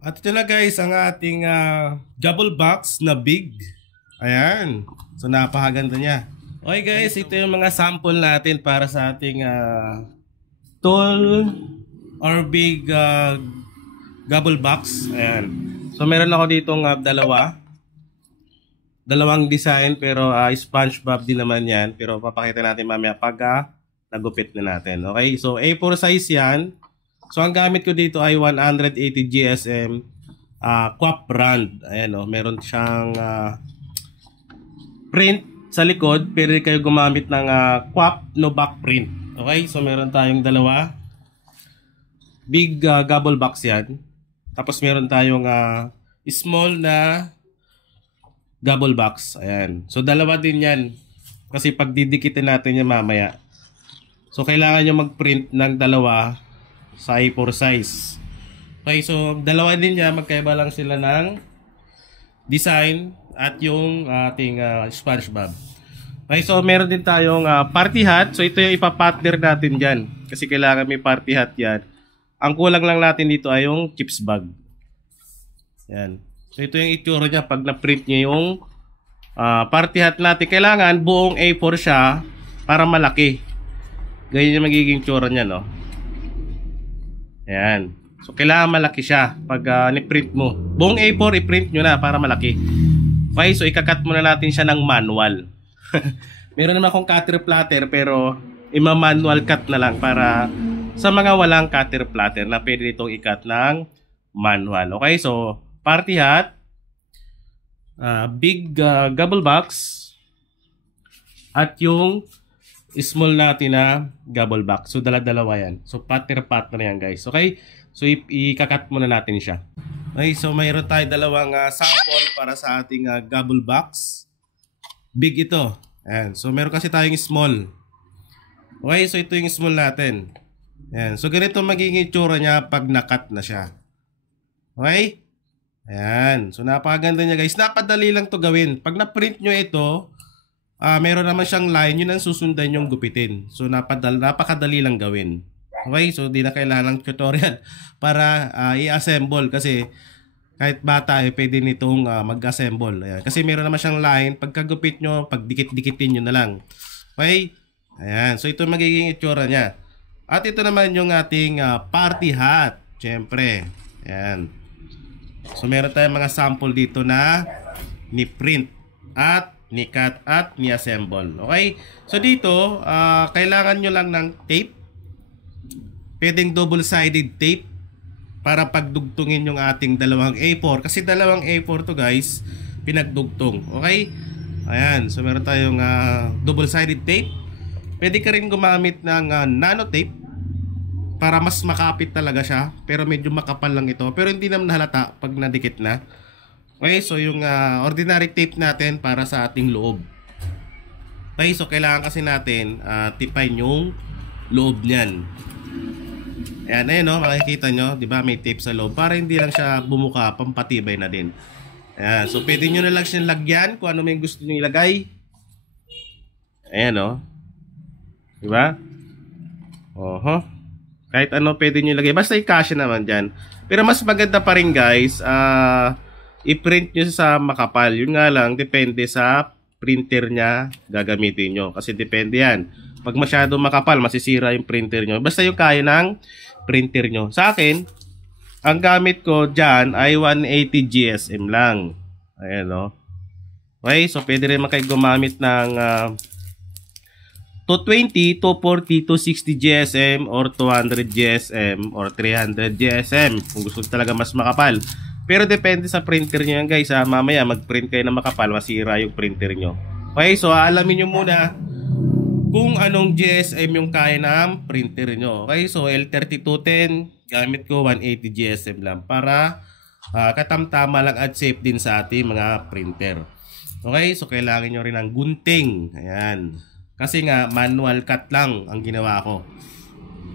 At ito na guys, ang ating double box na big. Ayan. So napakaganda niya. Okay guys, ito yung mga sample natin para sa ating tall or big gobble box. Ayan. So meron ako ditong dalawang design pero SpongeBob din naman yan. Pero papakita natin mamaya pag nagupit na natin. Okay, so A4 size yan. So ang gamit ko dito ay 180 GSM Quap brand. Ayan o, meron siyang print sa likod. Pero kayo gumamit ng Quap no back print. Okay, so meron tayong dalawa. Big gobble box yan. Tapos meron tayong small na gobble box. Ayan. So dalawa din yan. Kasi pag didikitin natin yan mamaya. So kailangan nyo mag-print ng dalawa sa A4 size. Okay, so dalawa din niya, magkaiba lang sila ng design at yung ating SpongeBob. Okay, so meron din tayong party hat. So ito yung ipapartner natin dyan. Kasi kailangan may party hat yan. Ang kulang lang natin dito ay yung chips bag. Yan. So ito yung itsura niya pag na-print niya yung party hat natin. Kailangan buong A4 siya para malaki. Ganyan yung magiging tsura niya, no? Ayan. So, kailangan malaki siya pag ni-print mo. Buong A4, i-print nyo na para malaki. Okay, so ikakat muna natin siya ng manual. Meron naman akong cutter platter pero ima-manual cut na lang para sa mga walang cutter platter na pwede itong ikat ng manual. Okay, so party hat, big gobble box, at yung small natin na gobble box. So dala-dalawa yan. So partner yan guys. Okay? So ikakat muna natin siya. Okay, so mayroon tayo dalawang sample para sa ating gobble box. Big ito. Ayan. So meron kasi tayong small. Okay, so ito yung small natin. Ayan. So ganito magiging itsura niya pag nakat na siya. Okay? Ayan. So napakaganda niya guys. Napadali lang to gawin. Pag na-print nyo ito, meron naman siyang line, yun ang susundan yung gupitin. So napakadali lang gawin. Okay, so di na kailangan ng tutorial para i-assemble kasi kahit bata pwede nitong mag-assemble. Ayan. Kasi meron naman siyang line, pagkagupit nyo, pagdikit-dikitin nyo na lang. Okay? Ayan, so ito magiging itsura niya. At ito naman yung ating party hat. Siyempre. Ayan. So meron tayong mga sample dito na ni-print at ni-cut at ni-assemble. Okay? So dito, kailangan nyo lang ng tape. Pwedeng double-sided tape para pagdugtungin yung ating dalawang A4. Kasi dalawang A4 to guys, pinagdugtong. Okay? Ayan. So meron tayong double-sided tape. Pwede ka rin gumamit ng nano tape para mas makapit talaga siya. Pero medyo makapal lang ito. Pero hindi naman halata pag nadikit na. Okay, so yung ordinary tape natin para sa ating loob. Okay, so kailangan kasi natin tipain yung loob niyan. Ayan, ayun no, makikita nyo, di ba may tape sa loob para hindi lang siya bumuka, pampatibay na din. Ayan, so pwede nyo na lang siyang lagyan kung ano may gusto nyo ilagay. Ayan no. Di ba? Oho. Kahit ano pwede nyo ilagay, basta i-cash naman dyan. Pero mas maganda pa rin guys, i-print nyo sa makapal. Yun nga lang, depende sa printer nya gagamitin nyo. Kasi depende yan. Pag masyado makapal, masisira yung printer nyo. Basta yung kaya ng printer nyo. Sa akin, ang gamit ko dyan ay 180 GSM lang. Ayan o. Okay, so pwede rin kayo gumamit ng 220, 240, 260 GSM or 200 GSM or 300 GSM. Kung gusto talaga mas makapal. Pero depende sa printer nyo yan guys. Mamaya mag-print kayo na makapal, masira yung printer nyo. Okay, so alamin nyo muna kung anong GSM yung kaya ng printer nyo. Okay, so L3210, gamit ko 180 GSM lang para katamtama lang at safe din sa ating mga printer. Okay, so kailangan nyo rin ng gunting. Ayan. Kasi nga manual cut lang ang ginawa ko.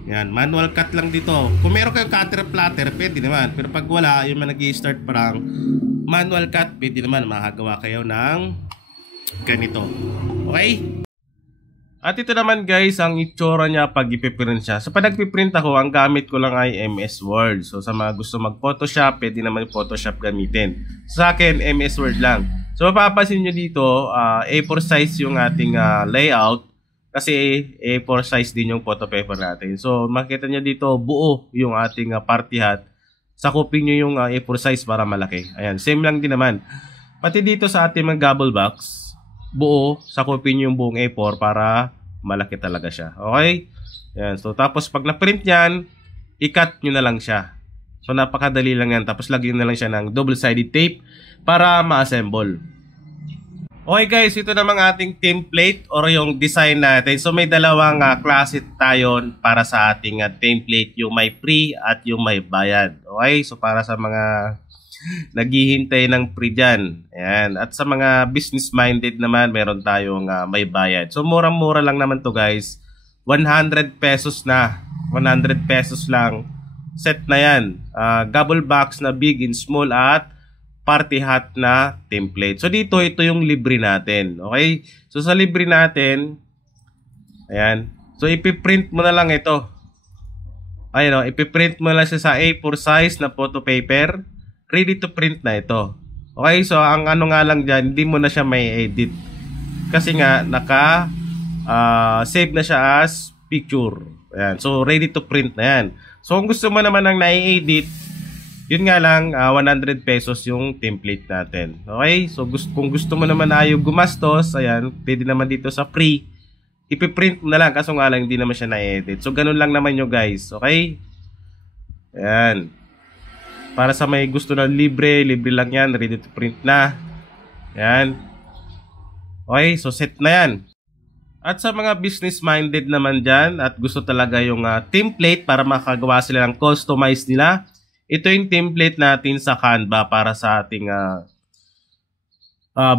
Yan, manual cut lang dito. Kung meron kayong cutter platter, pwede naman. Pero pag wala, yung nag-i-start parang manual cut, pwede naman makagawa kayo ng ganito. Okay? At ito naman guys, ang itsura niya pag ipiprint siya. So pag nagpiprint ako, ang gamit ko lang ay MS Word. So sa mga gusto mag-Photoshop, pwede naman Photoshop gamitin. Sa akin, MS Word lang. So mapapansin nyo dito, A4 size yung ating layout. Kasi A4 size din yung photo paper natin. So makikita nyo dito, buo yung ating party hat. Sakupin nyo yung A4 size para malaki. Ayan, same lang din naman. Pati dito sa ating mga gobble box, buo, sakupin yung buong A4 para malaki talaga siya. Okay? Yan. So, tapos pag na-print yan, i-cut nyo na lang siya. So, napakadali lang yan. Tapos, lagyan na lang siya ng double-sided tape para ma-assemble. Okay guys, ito namang ating template or yung design natin. So, may dalawang klase tayo para sa ating template. Yung may free at yung may bayad. Okay? So, para sa mga naghihintay ng free dyan. Ayan. At sa mga business-minded naman, meron tayong may bayad. So, murang-mura lang naman to guys. 100 pesos na. 100 pesos lang. Set na yan. Gobble box na big and small at party hat na template. So, dito, ito yung libre natin. Okay? So, sa libre natin, ayan. So, ipiprint mo na lang ito. Ayan o, ipiprint mo lang siya sa A4 size na photo paper. Ready to print na ito. Okay, so ang ano nga lang dyan, hindi mo na siya may edit. Kasi nga, save na siya as picture. Ayan, so ready to print na yan. So kung gusto mo naman ng na-edit, yun nga lang, 100 pesos yung template natin. Okay, so kung gusto mo naman ayaw gumastos, ayan, pwede naman dito sa free. Ipiprint mo na lang, kaso nga lang hindi naman siya na-edit. So ganun lang naman nyo guys, okay? Ayan. Para sa may gusto na libre, libre lang yan. Ready to print na. Yan. Okay, so set na yan. At sa mga business-minded naman dyan at gusto talaga yung template para makagawa sila ng customize nila, ito yung template natin sa Canva para sa ating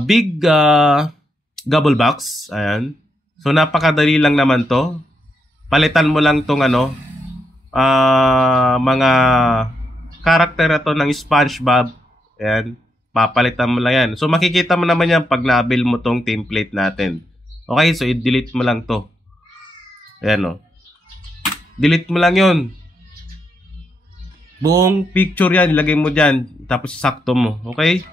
big gobble box. Ayan. So napakadali lang naman to. Palitan mo lang tong mga character na to ng SpongeBob. Ayan. Papalitan mo lang yan. So, makikita mo naman yan pag na-build mo tong template natin. Okay, so i-delete mo lang to. Ayan o. Delete mo lang yun. Buong picture yan, ilagay mo dyan. Tapos sakto mo. Okay?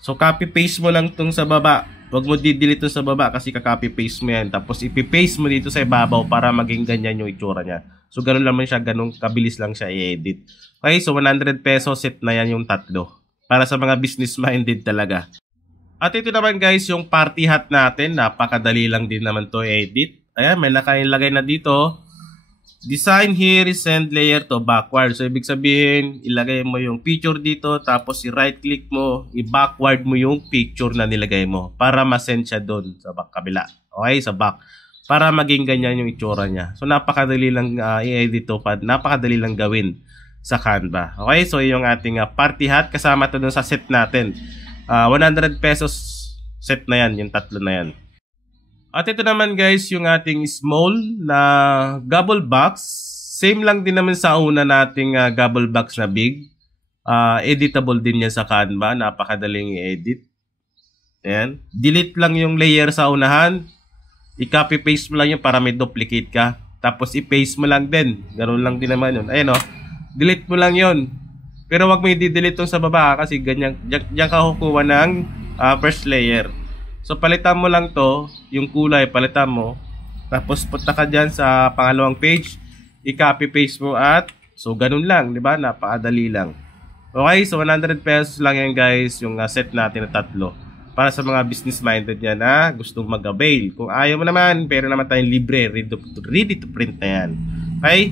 So, copy-paste mo lang tong sa baba. Huwag mo di-delete sa baba kasi ka-copy-paste mo yan. Tapos, ipi-paste mo dito sa ibabaw para maging ganyan yung itsura niya. So, ganun naman siya. Ganun kabilis lang siya i-edit. Okay, so 100 pesos set na yan yung tatlo. Para sa mga business-minded talaga. At ito naman guys, yung party hat natin. Napakadali lang din naman to edit. Ayan, may nakalagay na dito. Design here is send layer to backward. So, ibig sabihin, ilagay mo yung picture dito. Tapos, i-right-click mo. I-backward mo yung picture na nilagay mo. Para ma-send siya doon sa kabila. Okay, sa back. Para maging ganyan yung itsura niya. So, napakadali lang i-edit to. Napakadali lang gawin sa Canva. Okay, so yung ating party hat kasama to dun sa set natin. 100 pesos set na yan, yung tatlo na yan. At ito naman guys, yung ating small na gobble box. Same lang din naman sa una nating gobble box na big. Editable din yan sa Canva. Napakadaling i-edit. Ayan. Delete lang yung layer sa unahan. I-copy paste mo lang yun para may duplicate ka. Tapos i-paste mo lang din. Ganoon lang din naman yun. Ayan o. Delete mo lang yon. Pero wag mo i-delete tong sa baba kasi ganyan diyan ka kukuha ng first layer. So palitan mo lang to, yung kulay palitan mo. Tapos punta ka diyan sa pangalawang page, i-copy paste mo at so ganun lang, 'di ba? Napakadali lang. Okay, so 100 pesos lang yan guys, yung set natin na tatlo. Para sa mga business minded yan na gustong mag-avail. Kung ayaw mo naman, pero naman tayong libre, ready to print na yan. Okay?